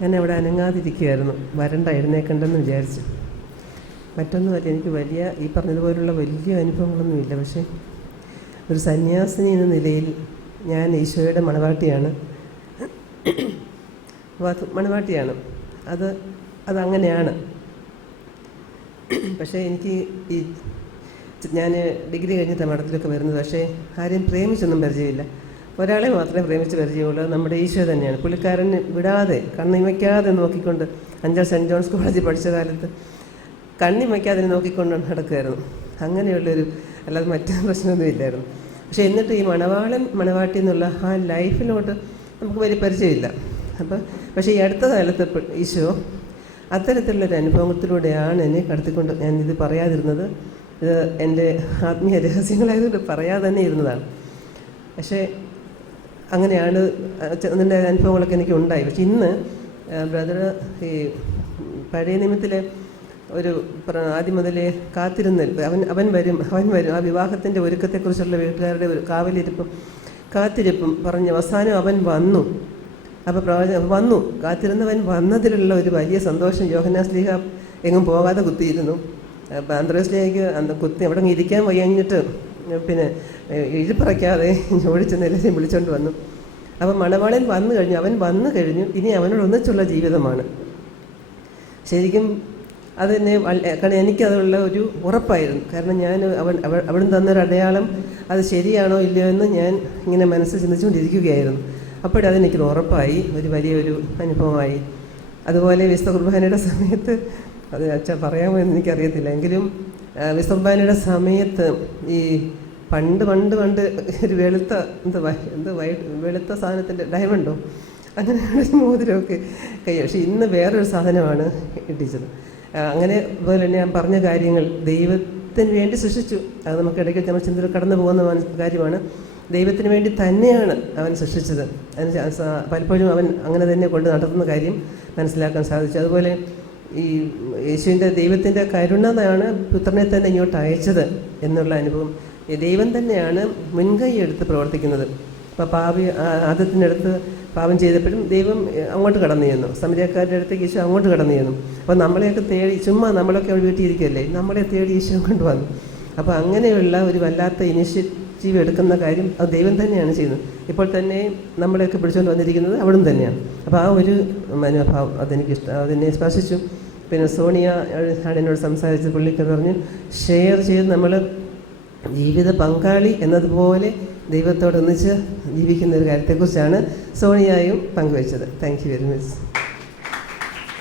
ഞാൻ അവിടെ അനങ്ങാതിരിക്കുകയായിരുന്നു. വരണ്ട, എഴുന്നേക്കണ്ടെന്ന് വിചാരിച്ചു. മറ്റൊന്നുമല്ല, എനിക്ക് ഈ പറഞ്ഞതുപോലുള്ള വലിയ അനുഭവങ്ങളൊന്നുമില്ല. പക്ഷേ ഒരു സന്യാസിനി എന്ന നിലയിൽ ഞാൻ ഈശോയുടെ മണവാട്ടിയാണ്. അതങ്ങനെയാണ്. പക്ഷേ എനിക്ക് ഞാൻ ഡിഗ്രി കഴിഞ്ഞിട്ടാണ് മഠത്തിലൊക്കെ വരുന്നത്. പക്ഷേ ആരെയും പ്രേമിച്ചൊന്നും പരിചയമില്ല. ഒരാളെ മാത്രമേ പ്രേമിച്ച് പരിചയമുള്ളൂ. നമ്മുടെ ഈശോ തന്നെയാണ്. പുള്ളിക്കാരൻ വിടാതെ കണ്ണിമയ്ക്കാതെ നോക്കിക്കൊണ്ട്, അഞ്ചൽ സെൻറ്റ് ജോൺസ് കോളേജിൽ പഠിച്ച കാലത്ത് കണ്ണിമയ്ക്കാതെ നോക്കിക്കൊണ്ട് നടക്കുമായിരുന്നു. അങ്ങനെയുള്ളൊരു, അല്ലാതെ മറ്റൊരു പ്രശ്നമൊന്നുമില്ലായിരുന്നു. പക്ഷേ എന്നിട്ട് ഈ മണവാട്ടി എന്നുള്ള ആ ലൈഫിലോട്ട് നമുക്ക് വലിയ പരിചയമില്ല. പക്ഷേ ഈ അടുത്ത കാലത്ത് ഈശോ അത്തരത്തിലുള്ളൊരു അനുഭവത്തിലൂടെയാണ് എന്നെ കടത്തിക്കൊണ്ട്, ഞാൻ ഇത് പറയാതിരുന്നത്, ഇത് എൻ്റെ ആത്മീയ രഹസ്യങ്ങളായതുകൊണ്ട് പറയാതെ തന്നെ ഇരുന്നതാണ്. പക്ഷേ അങ്ങനെയാണ് അതിൻ്റെ അനുഭവങ്ങളൊക്കെ എനിക്ക് ഉണ്ടായി. പക്ഷെ ഇന്ന് ബ്രദർ ഈ പഴയ നിയമത്തിലെ ഒരു ആദ്യം മുതലേ അവൻ വരും ആ വിവാഹത്തിൻ്റെ ഒരുക്കത്തെക്കുറിച്ചുള്ള വീട്ടുകാരുടെ ഒരു കാത്തിരിപ്പും പറഞ്ഞ് അവസാനം അവൻ വന്നു. അപ്പോൾ വന്നു, കാത്തിരുന്നവൻ വന്നതിലുള്ള ഒരു വലിയ സന്തോഷം. യോഹന്നാൻ ശ്ലീഹ എങ്ങും പോകാതെ കുത്തിയിരുന്നു. ആന്ത്രോസ്ലിഹയ്ക്ക് കുത്തി അവിടെ ഇരിക്കാൻ വയ്യഞ്ഞിട്ട് പിന്നെ ഇഴിപ്പറയ്ക്കാതെ ഓടിച്ച് നിലയിൽ വിളിച്ചുകൊണ്ട് വന്നു. അപ്പം മണവാളൻ വന്നു കഴിഞ്ഞു, അവൻ വന്നു കഴിഞ്ഞു. ഇനി അവനോട് ഒന്നിച്ചുള്ള ജീവിതമാണ്. ശരിക്കും അതെന്നെ, കാരണം എനിക്കതുള്ള ഒരു ഉറപ്പായിരുന്നു. കാരണം ഞാൻ അവിടുന്ന് തന്നൊരു അടയാളം അത് ശരിയാണോ ഇല്ലയോ എന്ന് ഞാൻ ഇങ്ങനെ മനസ്സിൽ ചിന്തിച്ചുകൊണ്ടിരിക്കുകയായിരുന്നു. അപ്പോഴതെനിക്കൊരു ഉറപ്പായി, ഒരു വലിയൊരു അനുഭവമായി. അതുപോലെ വിശുദ്ധ കുർബാനയുടെ സമയത്ത്, അത് അച്ഛൻ പറയാമോ എന്ന് എനിക്കറിയത്തില്ല, എങ്കിലും വിശുദ്ധ കുർബാനയുടെ സമയത്ത് ഈ പണ്ട് ഒരു വെളുത്ത സാധനത്തിൻ്റെ ഡയമണ്ടോ അങ്ങനെ മോതിരമൊക്കെ പക്ഷേ ഇന്ന് വേറൊരു സാധനമാണ് ഇട്ടിച്ചത്. അങ്ങനെ അതുപോലെ തന്നെ ഞാൻ പറഞ്ഞ കാര്യങ്ങൾ ദൈവത്തിന് വേണ്ടി സൃഷ്ടിച്ചു. അത് നമുക്ക് ഇടയ്ക്ക് നമ്മൾ ചിന്തയിൽ കടന്നു പോകുന്ന കാര്യമാണ്. ദൈവത്തിന് വേണ്ടി തന്നെയാണ് അവൻ സൃഷ്ടിച്ചത്. അതിന് പലപ്പോഴും അവൻ അങ്ങനെ തന്നെ കൊണ്ട് നടത്തുന്ന കാര്യം മനസ്സിലാക്കാൻ സാധിച്ചു. അതുപോലെ ഈ യേശുവിൻ്റെ ദൈവത്തിൻ്റെ കരുണയാണ് പുത്രനെ തന്നെ ഇങ്ങോട്ട് അയച്ചത് എന്നുള്ള അനുഭവം. ദൈവം തന്നെയാണ് മുൻകൈ എടുത്ത് പ്രവർത്തിക്കുന്നത്. അപ്പോൾ ആദ്യത്തിനടുത്ത് പാപം ചെയ്തപ്പോഴും ദൈവം അങ്ങോട്ട് കടന്നു ചെയ്യുന്നു. സമരിയക്കാരുടെ അടുത്തേക്ക് ഈശോ അങ്ങോട്ട് കടന്നു ചെയ്യുന്നു. അപ്പോൾ നമ്മളെയൊക്കെ തേടി, ചുമ്മാ നമ്മളൊക്കെ അവിടെ വീട്ടിലിരിക്കുകയല്ലേ, നമ്മളെ തേടി ഈശോ കൊണ്ടുവന്നു. അപ്പോൾ അങ്ങനെയുള്ള ഒരു വല്ലാത്ത ഇനിഷ്യേറ്റീവ് എടുക്കുന്ന കാര്യം അത് ദൈവം തന്നെയാണ് ചെയ്യുന്നത്. ഇപ്പോൾ തന്നെ നമ്മളെയൊക്കെ പിടിച്ചുകൊണ്ട് വന്നിരിക്കുന്നത് അവിടുന്ന് തന്നെയാണ്. അപ്പോൾ ആ ഒരു മനോഭാവം അതെന്നെ സ്പർശിച്ചു. പിന്നെ സോണിയ ആണ് എന്നോട് സംസാരിച്ച് പുള്ളിക്ക് പറഞ്ഞ് ഷെയർ ചെയ്ത് നമ്മൾ ജീവിത പങ്കാളി എന്നതുപോലെ ദൈവത്തോടൊന്നിച്ച് ജീവിക്കുന്ന ഒരു കാര്യത്തെക്കുറിച്ചാണ് സോണിയയും പങ്കുവച്ചത്. Thank you very much.